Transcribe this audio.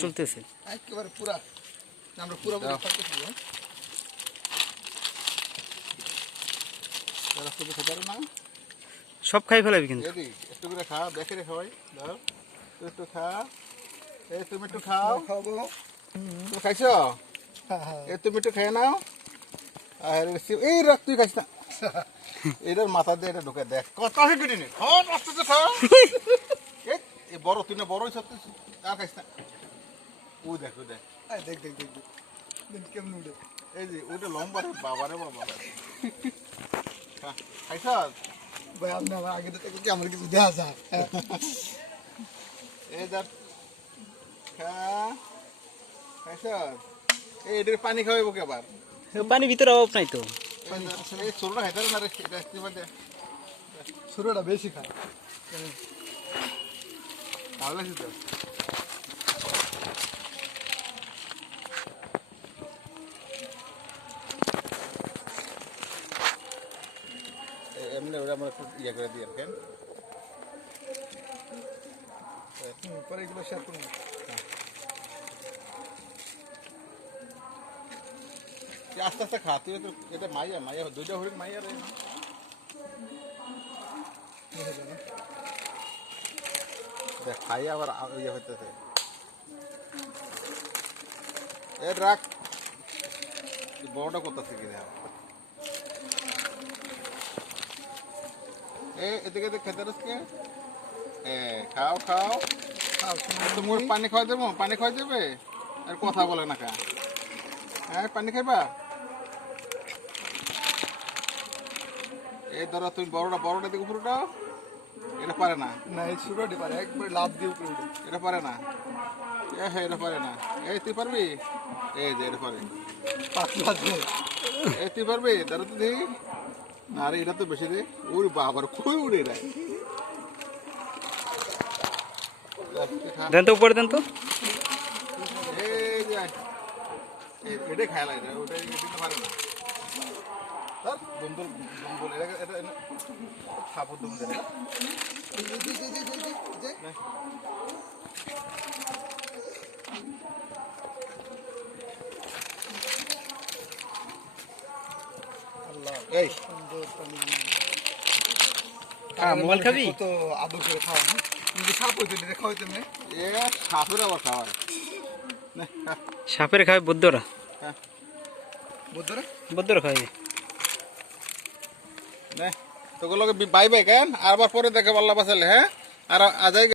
চলতেছে। একেবারে পুরা। আমরা সব খাই ফেলাবি কিন্তু। একটু করে খা দেখে রে খাওয়াই দাও একটু খা। এই তুমি একটু খাও। খাব। তুমি খাইছো? হ্যাঁ, হ্যাঁ। এই তুমি একটু খেয়ে নাও। আর সে- এই রাখ তুই খাইস না। এটার মাথা দিয়ে এটা ঢুকে দেখ। কত নি এই বড় তুই না বড়ই সত্যি। আর খাইস না ওই দেখ। ওই দেখ দেখ দেখ দেখ। দেখ। কেমন উঠে এই যে ওটা লম্বা রে বাবা রে বাবা খা, খাইছ? ভাই আপনি আগে থেকে কি আমার কিছু দেওয়া যায়। হ্যাঁ। এই দেখ খা খাইছ? এই এদের পানি খাওয়াইব কে আবার? পানি ভিতরে অভাব নাই তো। ছোটটা বেশি খায়। ভালো লাগছে তো এ- এমনি ওরা আমরা একটু ইয়ে করে দিই আর কেন হুম, পরে এগুলো শেয়ার করুন তুই আস্তে আস্তে খা তুই তো এটা মাইয়া মাইয়া দুইটা হরিণ মাইয়া রে দেখ খাই আবার আ- ইয়ে হইতেছে এ রাখ তুই বড়টা করতেছে কি এ এদিকে খেতে রসকে এ খাও খাও। খাও তো মোর পানি খাওয়াই দেবো পানি খাওয়াই দেবে আর কথা বলে না কা? হ্যাঁ পানি খাইবা? এই ধরো তুমি বড়টা বড়টা দিকে উপরটা এটা পারে না। না এই ছোটটি পারে একবার লাভ দিয়ে উপরে উঠে। এটা পারে না। এ হ্যাঁ এটা পারে না। এই তুই পারবি? এই যে এটা পারে। পাতলা এই তুই পারবি? ধরো তো দেখি না আরে এটা তো বেশি দে। ওর বাবার খুবই উড়ে রে দেন তো উপরে দেন তো। এই যে খায় লাগে ওটাই দিতে পারে না। ধর, দুমদুল দুমদুল এটা এটা এটা খাব দুমদুল এটা এই যে, এই যে, এই যে, এই যে, এই যে। নে। আল্লাহ এই সুন্দর হ্যাঁ মোবাইল খাবি? কত আদর করে খাওয়া হ্যাঁ? সাপ হইতে দিলে? খাওয়াইতে এমনি? এ সাপের আবার সাপের খাবে বৌদ্ধরা। খা, বুদ্ধরে? বৌদ্ধরা খাবে। নে তোকে লগে বাই বাই কেন? আর আবার পরে দেখে পাল্লা বাঁচালে হ্যাঁ? আর আজাই